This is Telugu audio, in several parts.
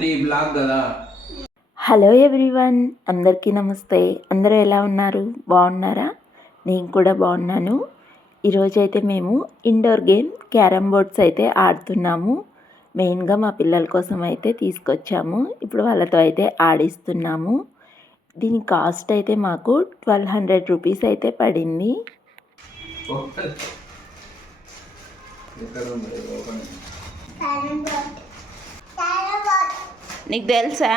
నీ బ్లాగ్ కదా. హలో ఎవ్రీవన్, అందరికీ నమస్తే. అందరూ ఎలా ఉన్నారు? బాగున్నారా? నేను కూడా బాగున్నాను. ఈరోజైతే మేము ఇండోర్ గేమ్ క్యారమ్ బోర్డ్స్ అయితే ఆడుతున్నాము. మెయిన్గా మా పిల్లల కోసం అయితే తీసుకొచ్చాము. ఇప్పుడు వాళ్ళతో అయితే ఆడిస్తున్నాము. దీని కాస్ట్ అయితే మాకు 1200 రూపీస్ అయితే పడింది. నీకు తెలుసా?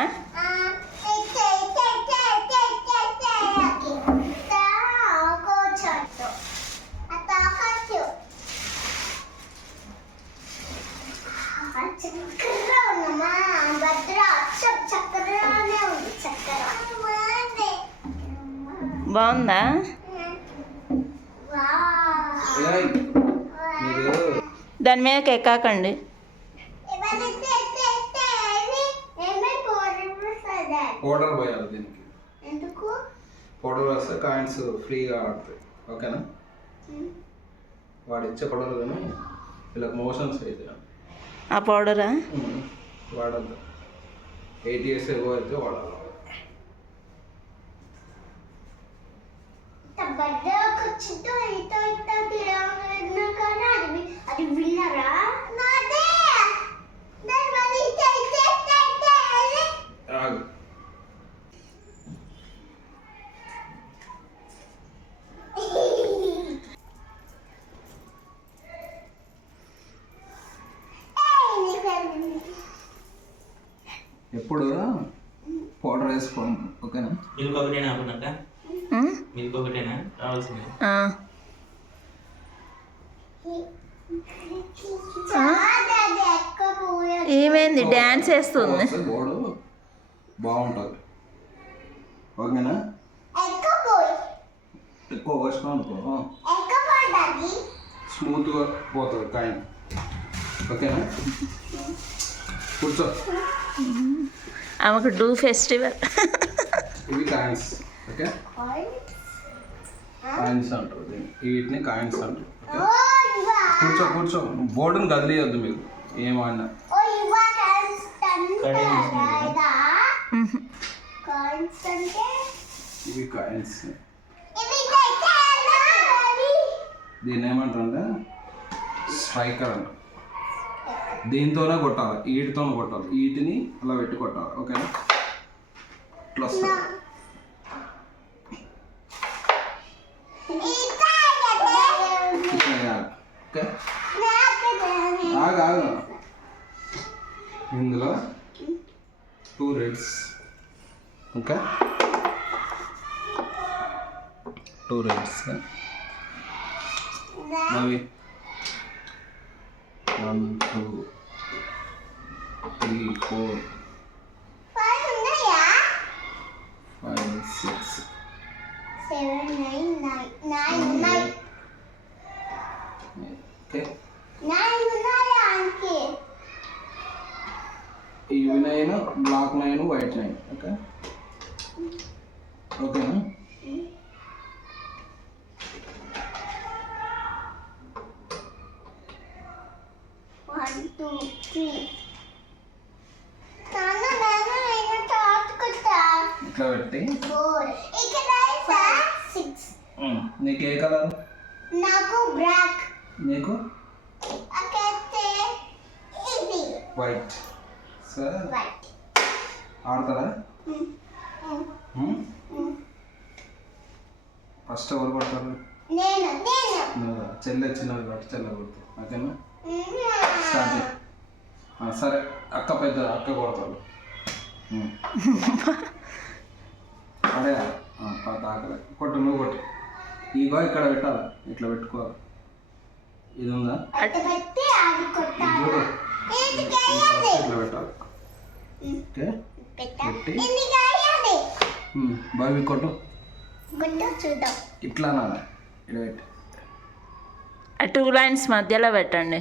బాగుందా? దాని మీద ఎక్కాకండి. పౌడర్ పోయాలి దీనికి. ఎందుకు పౌడర్ వేస్తే కాయిన్స్ ఫ్రీగా ఆడతాయి. ఓకేనా? వాడు ఇచ్చే పౌడర్ కానీ వీళ్ళకి మోషన్స్ అయితే ఆ పౌడరా వాడద్దు. 8 years ఎగో అయితే వాడాలి. ఎప్పుడు పౌడర్ వేసుకోండి. ఓకేనా? మిల్క్ ఒకటేనా అప్పుడక్క? మిల్క్ ఒకటేనా కావాల్సింది? ఏమైంది? డ్యాన్స్ వేస్తుంది. బోర్డు బాగుంటుంది. ఓకేనా? ఎక్కువ వేసినా అనుకో స్మూత్గా పోతుంది కాయిన్. ఓకేనా? కూర్చో. ఆమెకు డూ ఫెస్టివల్. ఇవి కాయిన్స్. ఓకే, కాయిన్స్ అంటారు వీటిని, కాయిన్స్ అంటారు. కూర్చో కూర్చో. బోర్డుని కదిలియొద్దు మీరు ఏమన్నా. ఇవి కాయిన్స్. దీన్ని ఏమంటారు అంటే స్ట్రైకర్ అంట. దీంతోనే కొట్టాలి, వీటితోనే కొట్టాలి. వీటిని అలా పెట్టి కొట్టాలి. ఓకేనా? ఇట్లా వస్తుంది. ఓకే, ఆగు. ఇందులో 2 రెడ్స్. Okay, 2 reds. అవి 1 2 3 4 5 6 7 9 ఓకే, ఇవి 9, బ్లాక్ 9, వైట్ 9. ఓకే, ఓకేనా? ఇట్లా పెట్టి నీకు ఏ కలర్? నాకు బ్లాక్. నీకు వైట్. సార్ ఆడతారా? ఫస్ట్ ఎవరు కొడతారు? చెల్లె చిన్నది కాబట్టి చెల్లె కొడుతుంది. ఓకేనా? స్టార్ట్ చేయి. సరే, అక్క పెద్ద అక్క కొడతాడు. అడే ఆకలి. కొట్టు, నువ్వు కొట్టు. ఇగో ఇక్కడ పెట్టాలి, ఇట్లా పెట్టుకోవాలి. ఇది ఉందా? ఇట్లా పెట్టాలి. ఓకే, పెట్టి బావి కొట్టు. ఇట్లా నాన్న ఇక్కడ పెట్టి 2 లైన్స్ మధ్యలో పెట్టండి.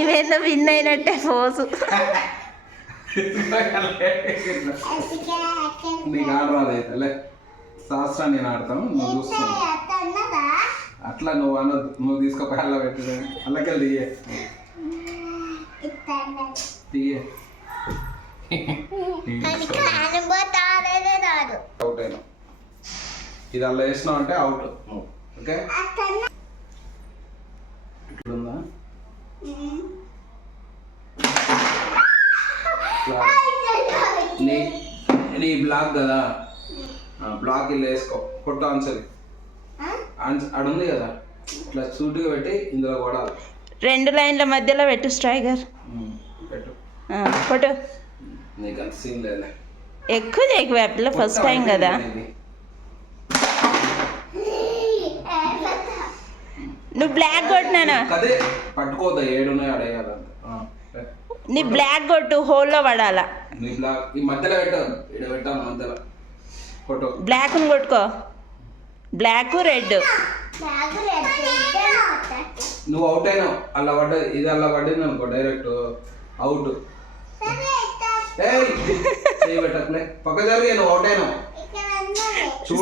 ఇవేందో విన్ అయినట్టే పోసు. నీకు ఆడరాదు అయితే లే. శాస్త్రాన్ని నేను ఆడతాను, నువ్వు చూస్తాను. అట్లా నువ్వు అనొద్దు, నువ్వు తీసుకుపోయి అలా పెట్టు, అల్లకెళ్ళి తీయే అది కానబోతానే రాదు. అవుట్ అయినా. ఇది అలా వేసినావు అంటే అవుట్. ఓకే ఇట్లుందా? నీ బ్లాక్ కదా, బ్లాక్ ఇలా వేసుకో. కొట్టు ఆన్సర్ ఆడుంది కదా, ఇట్లా సూటుగా పెట్టి ఇందులో కొడాలి. 2 లైన్ల మధ్యలో పెట్టు స్ట్రైగర్. పెట్టు. కొట్టు. నీకు అంత సీన్ లేదు. ఎక్కువ చేయకు పిల్ల, ఫస్ట్ టైం కదా. నువ్వు బ్లాక్ కొట్టినానా? అదే పట్టుకోద్దా, ఏడున్నాయి అడగాలి. నీ బ్లాక్ కొట్టు, హోల్లో పడాలా. నీ బ్లాక్ ఈ మధ్యలో పెట్టాను, ఇక్కడ పెట్టాను మధ్యలో. కొట్టు. బ్లాక్ని కొట్టుకో, బ్లాక్ రెడ్. నువ్వు అవుట్ అయినావు. అలా పడ్డ, ఇది అలా పడింది అనుకో డైరెక్ట్ అవుట్. చేయబెట్టలే పక్క జరిగే, నువ్వు అవుట్ అయినావు.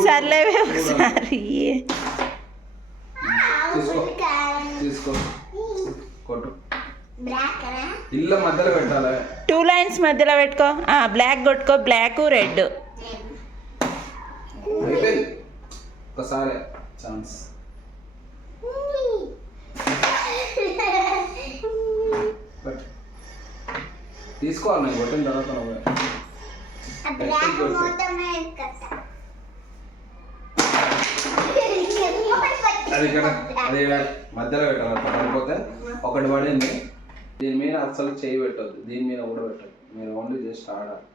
సర్లేవే ఒకసారి. తీసుకో తీసుకో కొట్టు. ఇళ్ళ మధ్యలో పెట్టాలి. 2 లైన్స్ మధ్యలో పెట్టుకో. బ్లాక్ కొట్టుకో, బ్లాక్ రెడ్. అయిపోయింది. ఒకసారి ఛాన్స్. తీసుకోవాలి, నేను కొట్టిన తర్వాత నువ్వు అది ఇక్కడ అది మధ్యలో పెట్టాలి. పడకపోతే ఒకటి పడింది, దీని మీద అస్సలు చేయి పెట్టద్దు, దీని మీద కూడా పెట్టద్దు. మీరు ఓన్లీ జస్ట్ ఆడాలి.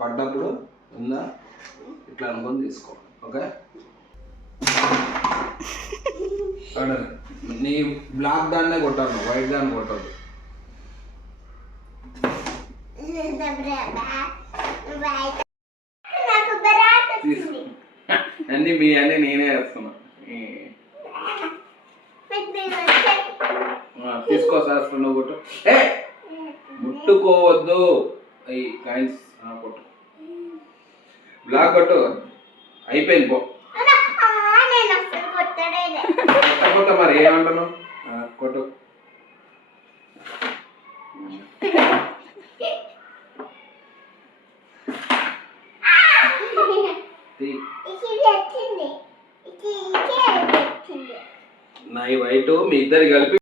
పడ్డప్పుడు ఉందా ఇట్లా అనుకొని తీసుకోవాలి. ఓకే ఆడాలి. నీ బ్లాక్ దాన్నే కొట్టాను, వైట్ దాన్ని కొట్టద్దు. అన్నీ మీ అన్నీ నేనే వేస్తున్నా. తీసుకో శాస్త్రం, నువ్వు కొట్టు. ముట్టుకోవద్దు ఈ కాయిన్స్. కొట్టు, బ్లాక్ కొట్టు. అయిపోయింది పో. కొట్టకపోతే మరి ఏమంటాను? కొట్టు. నా ఈ వైట్ మీ ఇద్దరు కలిపి